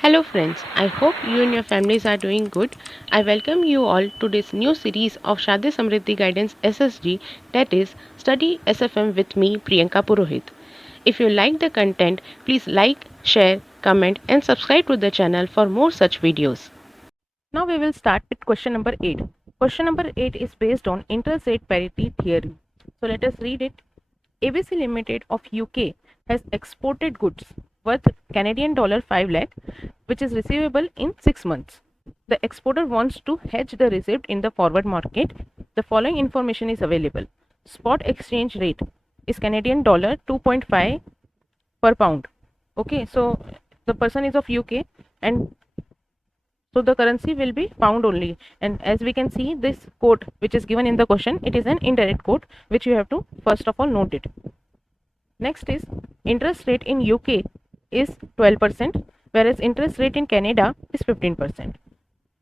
Hello, friends. I hope you and your families are doing good. I welcome you all to this new series of Shadi Samriddhi Guidance SSG, that is, Study SFM with me, Priyanka Purohit. If you like the content, please like, share, comment, and subscribe to the channel for more such videos. Now we will start with question number 8. Question number 8 is based on interest rate parity theory. So let us read it. ABC Limited of UK has exported goods worth Canadian dollar 5 lakh, which is receivable in 6 months. The exporter wants to hedge the receipt in the forward market. The following information is available. Spot exchange rate is Canadian dollar 2.5 per pound. Okay, so the person is of UK, and so the currency will be pound only. And as we can see, this quote which is given in the question, it is an indirect quote which you have to first of all note it. Next is interest rate in UK is 12%, whereas interest rate in Canada is 15%.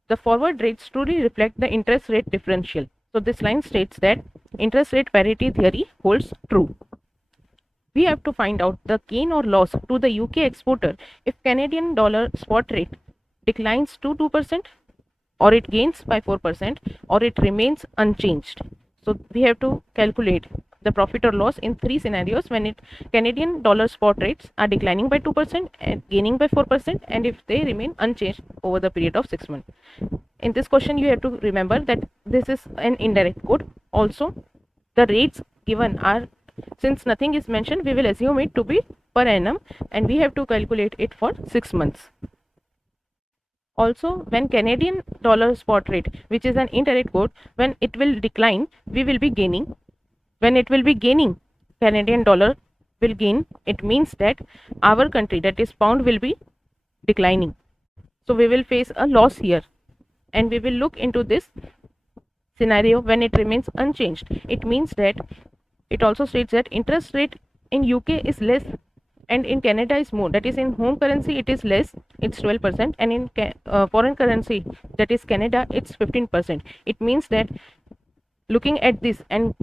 The forward rates truly reflect the interest rate differential. So this line states that interest rate parity theory holds true. We have to find out the gain or loss to the UK exporter if Canadian dollar spot rate declines to 2%, or it gains by 4%, or it remains unchanged. So we have to calculate the profit or loss in three scenarios when it Canadian dollar spot rates are declining by 2% and gaining by 4%, and if they remain unchanged over the period of 6 months. In this question you have to remember that this is an indirect quote. Also, the rates given are, since nothing is mentioned, we will assume it to be per annum, and we have to calculate it for 6 months. Also, when Canadian dollar spot rate, which is an indirect quote, when it will decline, we will be gaining. When it will be gaining, Canadian dollar will gain. It means that our country, that is pound, will be declining. So we will face a loss here, and we will look into this scenario when it remains unchanged. It means that it also states that interest rate in UK is less and in Canada is more. That is, in home currency it is less, it's 12%, and in foreign currency, that is Canada, it's 15%. It means that looking at this, and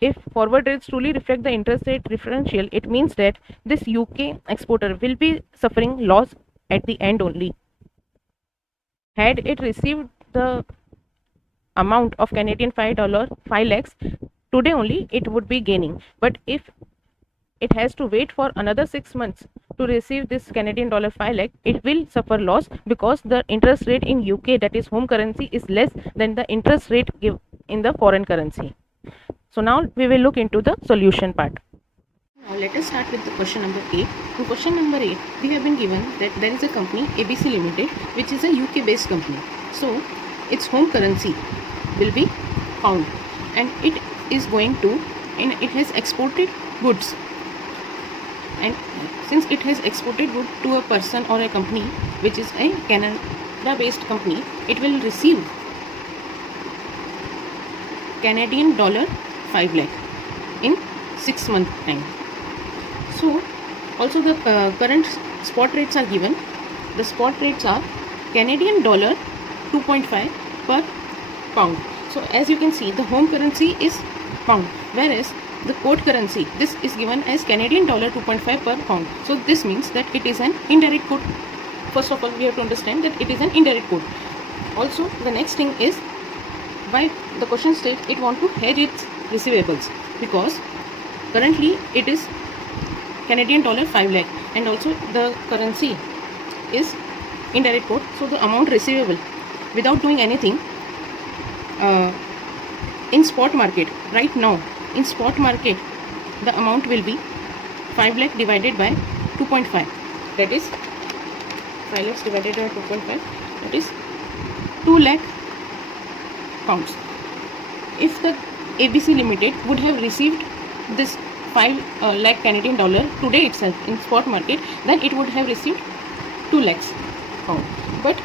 if forward rates truly reflect the interest rate differential, it means that this UK exporter will be suffering loss at the end only. Had it received the amount of Canadian $5 lakhs today only, it would be gaining. But if it has to wait for another 6 months to receive this Canadian dollar 5 lakh, it will suffer loss because the interest rate in UK, that is home currency, is less than the interest rate in the foreign currency. So now we will look into the solution part. Now let us start with the question number 8. In question number 8, we have been given that there is a company ABC Limited, which is a UK based company. So its home currency will be pound, and it is going to, and it has exported goods, and since it has exported good to a person or a company which is a Canada based company, it will receive Canadian dollar 5 lakh in 6 month time. So also the current spot rates are given. The spot rates are Canadian dollar 2.5 per pound. So as you can see, the home currency is pound, whereas the quote currency, this is given as Canadian dollar 2.5 per pound. So this means that it is an indirect quote. First of all, we have to understand that it is an indirect quote. Also, the next thing is, why the question states it want to hedge its receivables, because currently it is Canadian dollar 5 lakh, and also the currency is indirect quote. So the amount receivable without doing anything in spot market right now, in spot market, the amount will be 5 lakh divided by 2.5, that is 5 lakhs divided by 2.5, that is 2 lakh pounds. If the ABC Limited would have received this 5 lakh Canadian dollar today itself in spot market, then it would have received 2 lakhs pound. But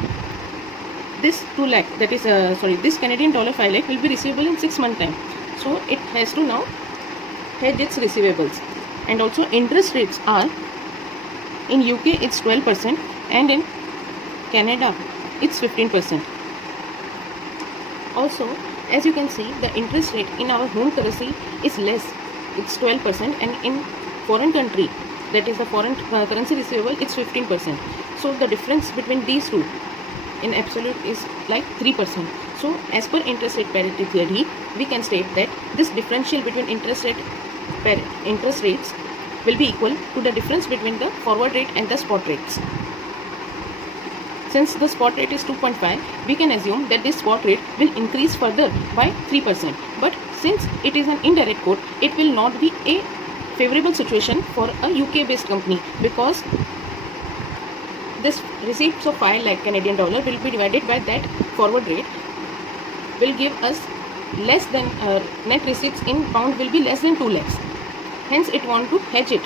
this 2 lakh, that is this Canadian dollar 5 lakh will be receivable in 6 month time. So it has to now hedge its receivables. And also interest rates are, in UK it's 12%, and in Canada it's 15%. Also, as you can see, the interest rate in our home currency is less, it's 12%, and in foreign country that is the foreign currency receivable, it's 15%. So the difference between these two in absolute is like 3%. So as per interest rate parity theory, we can state that this differential between interest rates will be equal to the difference between the forward rate and the spot rates. Since the spot rate is 2.5, we can assume that this spot rate will increase further by 3%. But since it is an indirect quote, it will not be a favorable situation for a UK based company, because this receipts of 5 lakh Canadian dollar will be divided by that forward rate, will give us less than net receipts in pound will be less than 2 lakhs. Hence it want to hedge it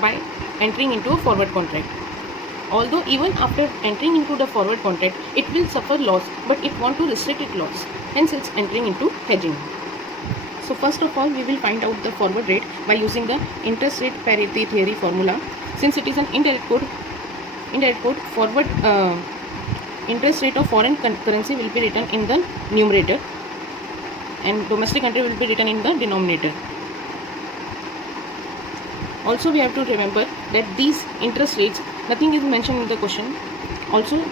by entering into a forward contract. Although even after entering into the forward contract, it will suffer loss, but it want to restrict its loss. Hence it's entering into hedging. So first of all, we will find out the forward rate by using the interest rate parity theory formula. Since it is an indirect quote, forward interest rate of foreign currency will be written in the numerator and domestic country will be written in the denominator. Also, we have to remember that these interest rates, nothing is mentioned in the question. Also,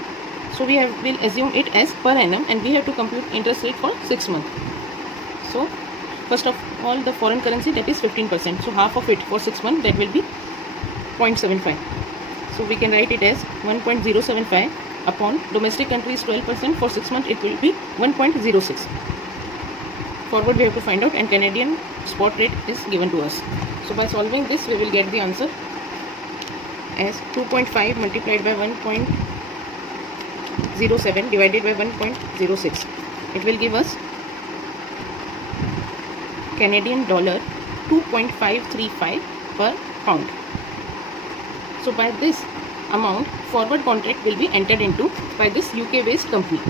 so will assume it as per annum, and we have to compute interest rate for 6 months. So first of all, the foreign currency, that is 15%. So half of it for 6 months, that will be 0.75. So we can write it as 1.075 upon domestic country is 12%. For 6 months, it will be 1.06. Forward we have to find out, and Canadian spot rate is given to us. So by solving this, we will get the answer as 2.5 multiplied by 1.07 divided by 1.06. It will give us Canadian dollar 2.535 per pound. So by this amount, forward contract will be entered into by this UK based company.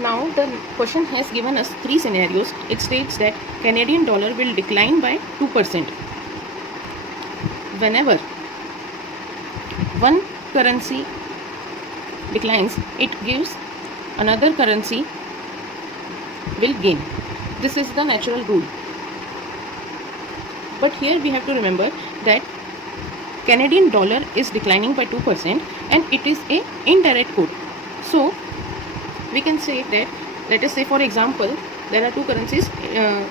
Now the question has given us 3 scenarios. It states that Canadian dollar will decline by 2%. Whenever one currency declines, it gives another currency will gain. This is the natural rule. But here we have to remember that Canadian dollar is declining by 2% and it is a indirect quote. So we can say that, let us say for example, there are two currencies.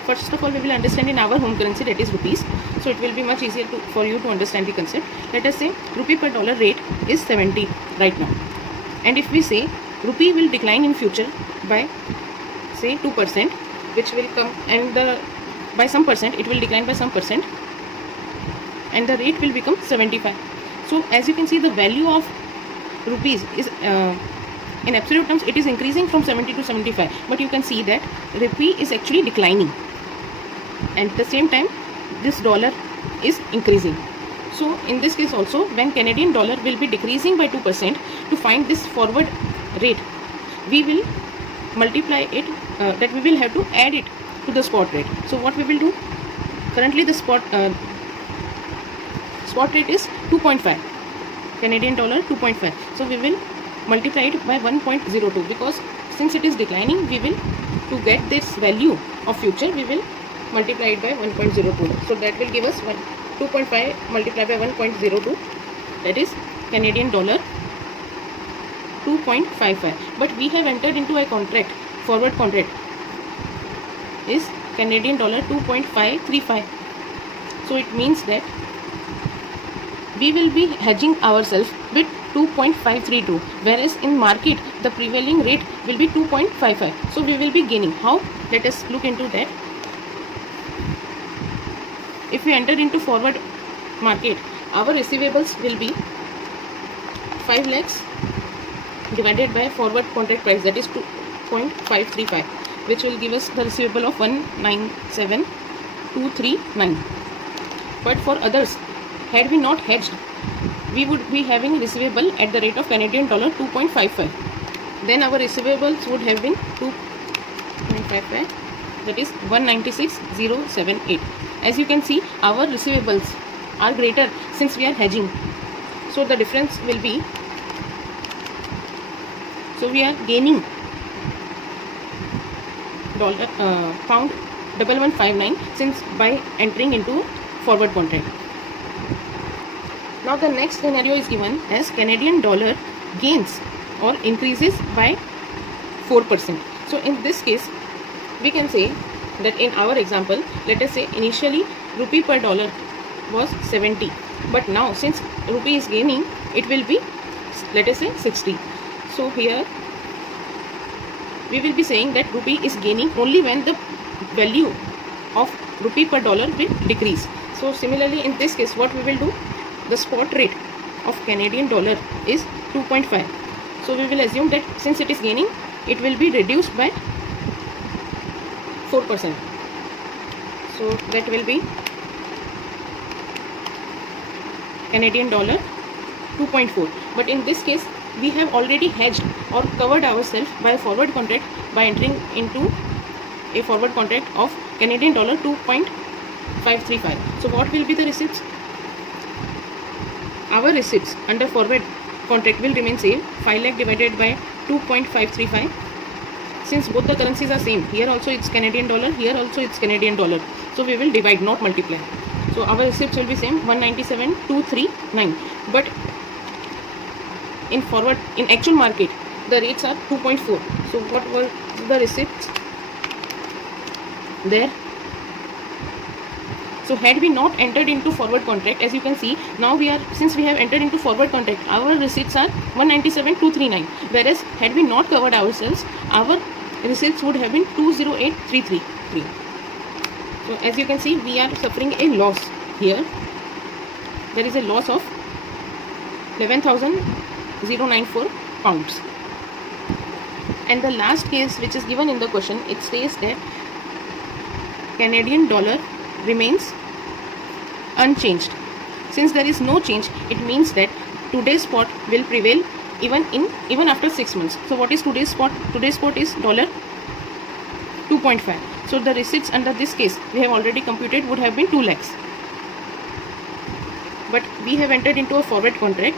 First of all, we will understand in our home currency, that is rupees. So it will be much easier for you to understand the concept. Let us say rupee per dollar rate is 70 right now. And if we say rupee will decline in future by say 2%, which will come, and by some percent, it will decline by some percent, and the rate will become 75. So as you can see, the value of rupees is in absolute terms, it is increasing from 70 to 75, but you can see that rupee is actually declining, and at the same time this dollar is increasing. So in this case also, when Canadian dollar will be decreasing by 2%, to find this forward rate, we will multiply it, that we will have to add it to the spot rate. So what we will do, currently the spot rate is 2.5, Canadian dollar 2.5. So we will multiply it by 1.02, because since it is declining, we will, to get this value of future, we will multiply it by 1.02. So that will give us 2.5 multiplied by 1.02, that is Canadian dollar 2.55. But we have entered into a contract, forward contract is Canadian dollar 2.535. So it means that we will be hedging ourselves with 2.532, whereas in market the prevailing rate will be 2.55. So we will be gaining. How? Let us look into that. If we enter into forward market, our receivables will be 5 lakhs divided by forward contract price, that is 2.535, which will give us the receivable of 197,239. But for others, had we not hedged, we would be having receivable at the rate of Canadian dollar 2.55. Then our receivables would have been 2.55, that is 196,078. As you can see, our receivables are greater since we are hedging. So the difference will be, so we are gaining pound 1159 since by entering into forward contract. Now the next scenario is given as Canadian dollar gains or increases by 4%. So in this case, we can say that in our example, let us say initially rupee per dollar was 70, but now since rupee is gaining, it will be, let us say, 60. So here we will be saying that rupee is gaining only when the value of rupee per dollar will decrease. So similarly in this case, what we will do, the spot rate of Canadian dollar is 2.5. So we will assume that since it is gaining, it will be reduced by 4%. So that will be Canadian dollar 2.4. But in this case, we have already hedged or covered ourselves by a forward contract by entering into a forward contract of Canadian dollar 2.535. So what will be the receipts? Our receipts under forward contract will remain same, 5 lakh divided by 2.535. Since both the currencies are same, here also it's Canadian dollar, here also it's Canadian dollar. So we will divide, not multiply. So our receipts will be same, 197,239. But in actual market, the rates are 2.4. So what were the receipts there? So had we not entered into forward contract, as you can see, now since we have entered into forward contract, our receipts are 197,239. Whereas had we not covered ourselves, our receipts would have been 208,333. So as you can see, we are suffering a loss here. There is a loss of 11,094 pounds. And the last case which is given in the question, it says that Canadian dollar remains unchanged. Since there is no change, it means that today's spot will prevail even after 6 months. So what is today's spot? Today's spot is $2.5. So the receipts under this case we have already computed would have been 2 lakhs. But we have entered into a forward contract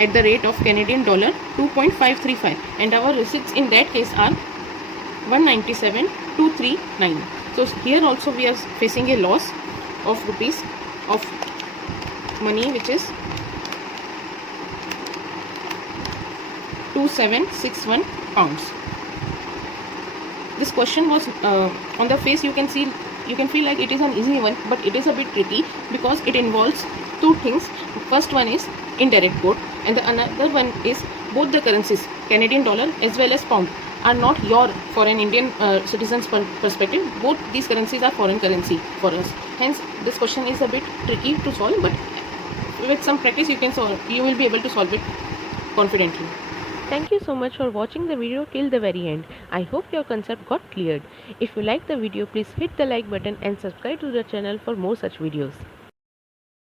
at the rate of Canadian dollar 2.535, and our receipts in that case are 197,239. So here also we are facing a loss of rupees of money, which is 2761 pounds. This question was on the face, you can feel like it is an easy one, but it is a bit tricky because it involves two things. First one is indirect quote, and the another one is both the currencies, Canadian dollar as well as pound, are not your for an Indian citizen's perspective. Both these currencies are foreign currency for us. Hence this question is a bit tricky to solve, but with some practice you will be able to solve it confidently. Thank you so much for watching the video till the very end. I hope your concept got cleared. If you like the video, please hit the like button and subscribe to the channel for more such videos.